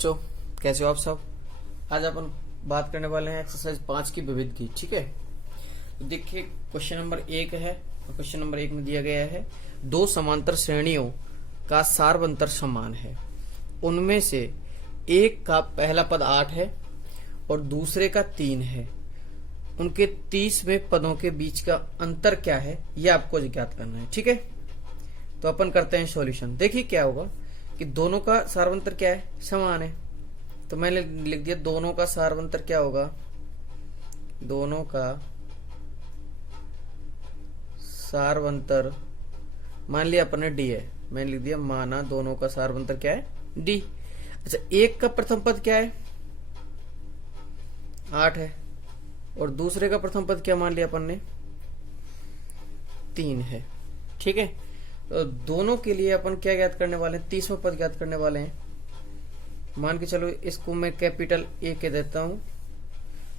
बच्चों, कैसे हो आप सब। आज अपन बात करने वाले हैं एक्सरसाइज 5 की विविधि। ठीक है, तो देखिए क्वेश्चन नंबर 1 है और क्वेश्चन नंबर 1 में दिया गया है दो समांतर श्रेणियों का सार्वंतर समान है। उनमें से एक का पहला पद 8 है और दूसरे का 3 है। उनके 30वें पदों के बीच का अंतर क्या है, यह आपको ज्ञात करना है। ठीक है, तो अपन करते हैं सॉल्यूशन। देखिए क्या होगा कि दोनों का सार्वंतर क्या है, समान है। तो मैंने लिख दिया दोनों का सार्वंतर क्या होगा, दोनों का सार्वंतर मान लिया अपन ने डी है, मैंने लिख दिया माना दोनों का सार्वंतर क्या है, डी। अच्छा, एक का प्रथम पद क्या है, 8 है और दूसरे का प्रथम पद क्या मान लिया अपन ने, 3 है। ठीक है, तो दोनों के लिए अपन क्या ज्ञात करने वाले हैं, 30वां पद ज्ञात करने वाले हैं। मान के चलो इसको मैं कैपिटल ए कह देता हूं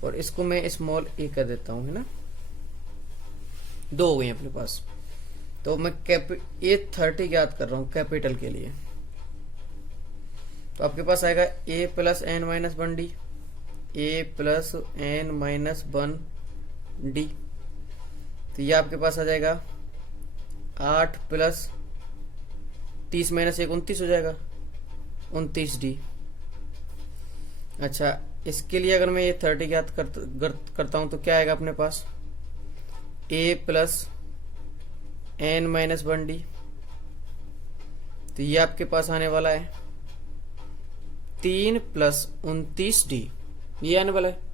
और इसको मैं स्मॉल ए कह देता हूं, है ना। दो हो गए अपने पास। तो मैं A30 ज्ञात कर रहा हूं कैपिटल के लिए। तो आपके पास आएगा a plus N minus 1d, a plus N minus 1d। तो ये आपके पास आ जाएगा 8 प्लस 30 माइनस 1 29 हो जाएगा, 29d। अच्छा, इसके लिए अगर मैं ये 30 ज्ञात करता हूं तो क्या आएगा अपने पास, a plus N minus 1d। तो ये आपके पास आने वाला है 3 प्लस 29d, ये आने वाला है।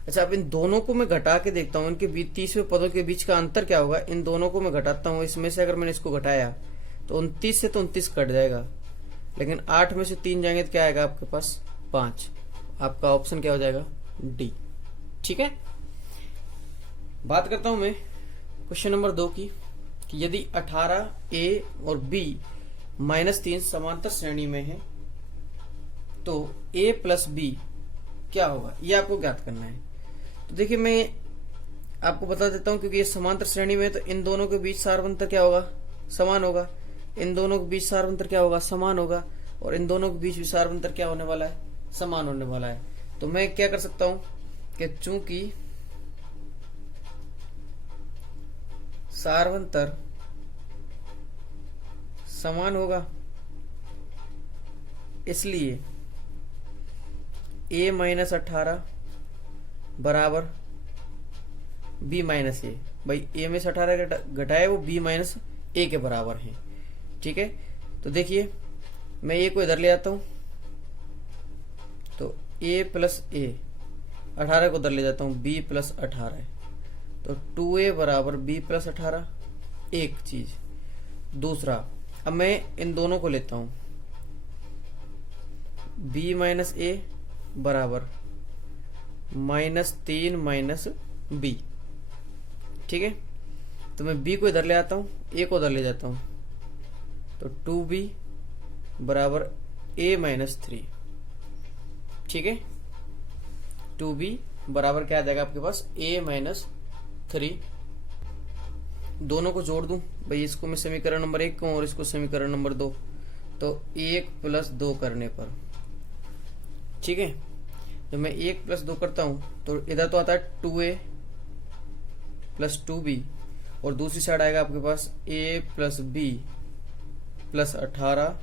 अच्छा, अब इन दोनों को मैं घटा के देखता हूं, इनके बीच 30वें पदों के बीच का अंतर क्या होगा। इन दोनों को मैं घटाता हूं, इसमें से अगर मैंने इसको घटाया तो 29 से तो 29 कट जाएगा, लेकिन 8 में से 3 जाएंगे तो क्या आएगा आपके पास 5। आपका ऑप्शन क्या हो जाएगा, डी। ठीक है, बात करता हूं मैं क्वेश्चन नंबर 2 की कि यदि 18 ए और बी माइनस 3 समांतर श्रेणी में है तो a प्लस बी क्या होगा, ये आपको ज्ञात करना है। तो देखिए मैं आपको बता देता हूं, क्योंकि ये समांतर श्रेणी में है तो इन दोनों के बीच सार्वंतर क्या होगा, समान होगा। इन दोनों के बीच सार्वंतर क्या होगा, समान होगा। और इन दोनों के बीच भी सार्वंतर क्या होने वाला है, समान होने वाला है। तो मैं क्या कर सकता हूं कि चूंकि सार्वंतर समान होगा इसलिए a माइनस 18 बराबर b माइनस ए। भाई a में से 18 घटाए वो b माइनस ए के बराबर है। ठीक है, तो देखिए मैं a को इधर ले आता हूं तो a प्लस ए, 18 को उधर ले जाता हूं b प्लस 18 है तो 2a बराबर b प्लस 18, एक चीज। दूसरा, अब मैं इन दोनों को लेता हूं, b माइनस ए बराबर -3 माइनस b। ठीक है, तो मैं b को इधर ले आता हूं, a को उधर ले जाता हूं तो 2b बराबर a माइनस 3। ठीक है, 2b बराबर क्या आ जाएगा आपके पास, a माइनस 3। दोनों को जोड़ दूं, भाई इसको मैं समीकरण नंबर 1 कहूं और इसको समीकरण नंबर 2, तो 1 प्लस 2 करने पर, ठीक है, जब मैं 1 प्लस 2 करता हूं तो इधर तो आता है 2a प्लस 2b और दूसरी साइड आएगा आपके पास a plus b plus 18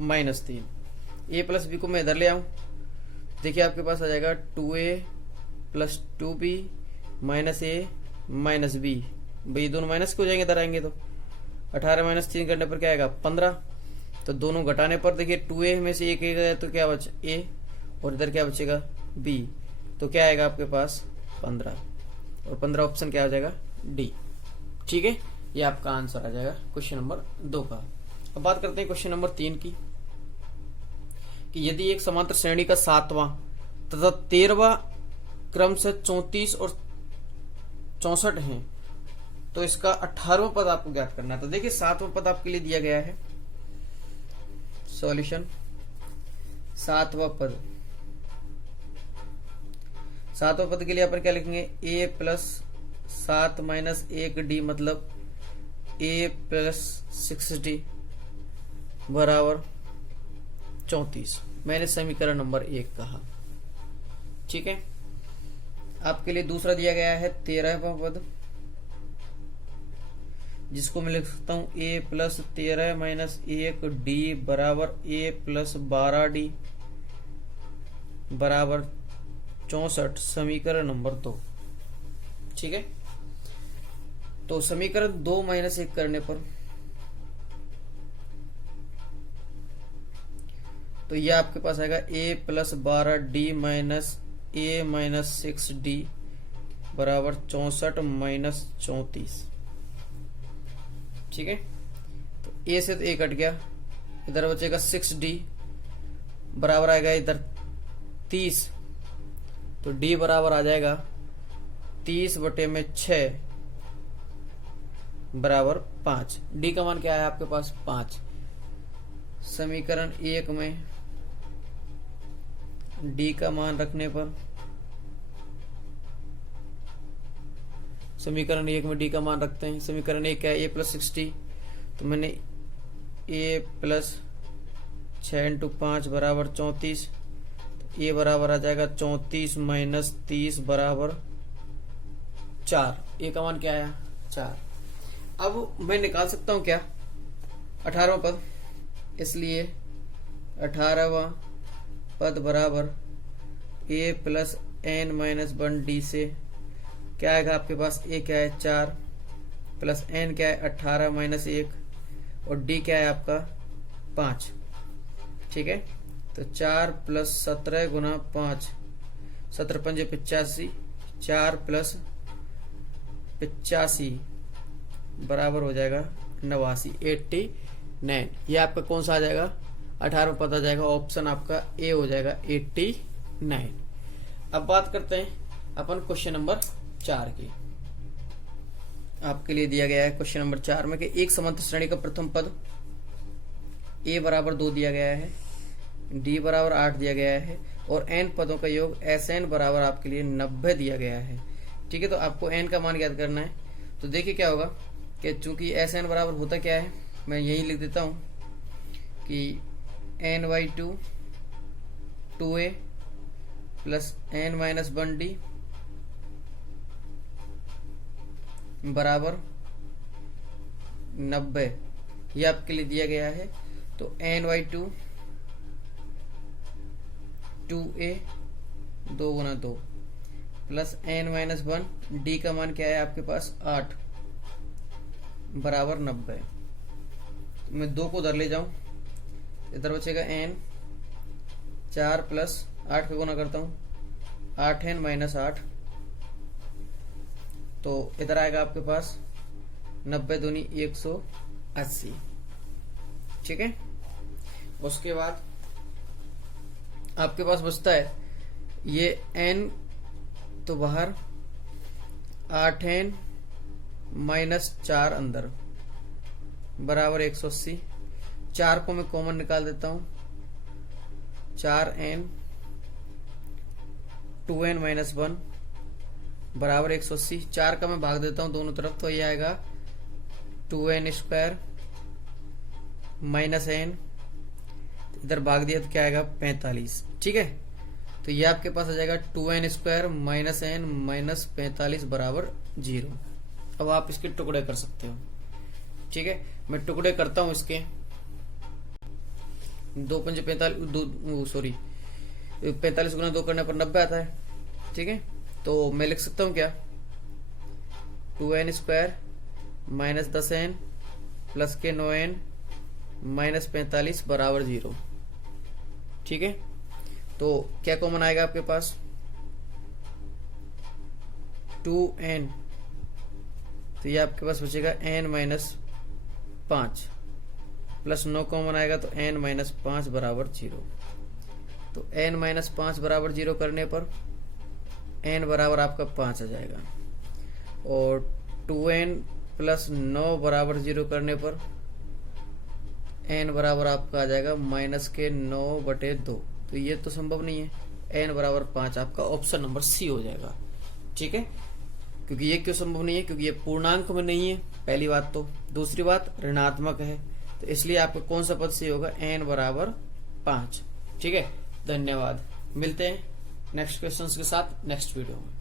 minus 3। a plus b को मैं इधर ले आऊं, देखिए आपके पास आ जाएगा 2a plus 2b minus a minus b। भाई दोनों माइनस के हो जाएंगे, इधर आएंगे तो 18 माइनस 3 करने पर क्या आएगा 15। तो दोनों घटाने पर देखिए 2a में से 1 गया तो क्या बचे a और इधर क्या बचेगा b, तो क्या आएगा आपके पास 15 और 15 ऑप्शन क्या आ जाएगा, डी। ठीक है, ये आपका आंसर आ जाएगा क्वेश्चन नंबर 2 का। अब बात करते हैं क्वेश्चन नंबर 3 की कि यदि एक समांतर श्रेणी का 7वां तथा 13वां क्रम से 34 और 64 है तो इसका 18वां पद आपको ज्ञात करना है। तो देखिए 7वां पद आपके लिए दिया गया है, सॉल्यूशन 7वां पद। 7वां पद के लिए अपन क्या लिखेंगे, a प्लस 7 माइनस 1d मतलब a प्लस 6d बराबर 34। मैंने समीकरण नंबर 1 कहा। ठीक है, आपके लिए दूसरा दिया गया है 13वां पद, जिसको मैं लिख सकता हूं a प्लस 13 माइनस 1 d बराबर a प्लस 12 d बराबर 64, समीकरण नंबर 2। ठीक है, तो समीकरण 2 माइनस 1 करने पर तो यह आपके पास आएगा a plus 12 d minus a minus 6 d बराबर 64 माइनस 34। ठीक है, तो a से तो a कट गया, इधर बचेगा 6d बराबर आएगा इधर 30, तो d बराबर आ जाएगा 30 बटे में 6 बराबर 5। d का मान क्या है आपके पास 5। समीकरण 1 में d का मान रखने पर, समीकरण 1 में d का मान रखते हैं। समीकरण 1 क्या है, a प्लस 60, तो मैंने a प्लस 6 इंटू 5 बराबर 34, तो a बराबर आ जाएगा 34 माइनस 30 बराबर 4। a का मान क्या आया 4। अब मैं निकाल सकता हूं क्या 18वां पद, इसलिए 18वां पद बराबर a plus n minus 1d से क्या आएगा आपके पास, a क्या है 4 प्लस n क्या है 18 माइनस 1 और d क्या है आपका 5। ठीक है, तो 4 प्लस 17 गुना 5, 17 पंजे 85, 4 प्लस 85 बराबर हो जाएगा 89, 89। ये आपका कौन सा आ जाएगा 18 पद आ जाएगा, ऑप्शन आपका ए हो जाएगा 89। अब बात करते हैं अपन क्वेश्चन नंबर 4 की। आपके लिए दिया गया है क्वेश्चन नंबर 4 में कि एक समांतर श्रेणी का प्रथम पद a बराबर 2 दिया गया है, d बराबर 8 दिया गया है और n पदों का योग Sn बराबर आपके लिए 90 दिया गया है। ठीक है, तो आपको n का मान याद करना है। तो देखिए क्या होगा कि चूंकि Sn बराबर होता क्या है, मैं यही लिख देता हूं कि n/2 2a plus n minus 1d बराबर 90, ये आपके लिए दिया गया है। तो n/2 2a 2 गुना 2 प्लस n माइनस 1 d का मान क्या है आपके पास 8 बराबर 90। मैं 2 को उधर ले जाऊं, इधर बचेगा n, 4 प्लस 8 का गुना करता हूं 8n माइनस 8, तो इधर आएगा आपके पास 90 दूनी 180। ठीक है, उसके बाद आपके पास बचता है ये n तो बाहर 8n माइनस 4 अंदर बराबर 180। 4 को मैं कॉमन निकाल देता हूं, 4n 2n माइनस 1 बराबर 180। 4 का मैं भाग देता हूं दोनों तरफ, तो ये आएगा 2n स्क्वायर माइनस n, इधर भाग दिया तो क्या आएगा 45। ठीक है, तो ये आपके पास आ जाएगा 2n square minus n minus 45 बराबर 0। अब आप इसके टुकड़े कर सकते हो। ठीक है, मैं टुकड़े करता हूं इसके, 2 पंजे 45 गुना 2 करने पर 90 आता है। ठीक है, तो मैं लिख सकता हूं क्या 2n square minus 10n plus के 9n माइनस 45 बराबर 0। ठीक है, तो क्या कॉमन आएगा आपके पास 2n, तो ये आपके पास बचेगा n माइनस 5 प्लस 9 कॉमन आएगा तो n माइनस 5 बराबर 0। तो n माइनस 5 बराबर 0 करने पर n बराबर आपका 5 आ जाएगा और 2n प्लस 9 बराबर 0 करने पर n बराबर आपका आ जाएगा माइनस के 9/2। तो ये तो संभव नहीं है, n बराबर 5 आपका ऑप्शन नंबर सी हो जाएगा। ठीक है, क्योंकि ये क्यों संभव नहीं है, क्योंकि ये पूर्णांक में नहीं है पहली बात। तो दूसरी बात ऋणात्मक है, तो इसलिए आपका कौन सा पद सी होगा n बराबर 5। ठीक है, धन्यवाद। मिलते हैं नेक्स्ट क्वेश्चंस के साथ नेक्स्ट वीडियो में।